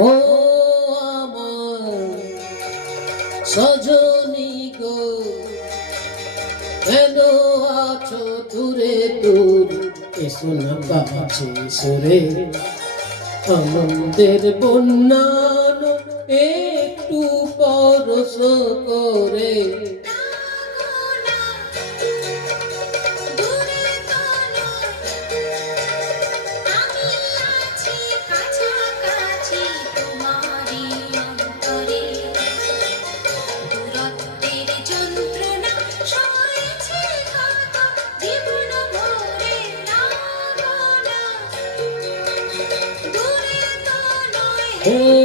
ও আমার সজনী গো, কেন আছো দূরে দূরে, এসো না কাছে সরে, আনন্দের বন্যান একটু পরশ করে। ও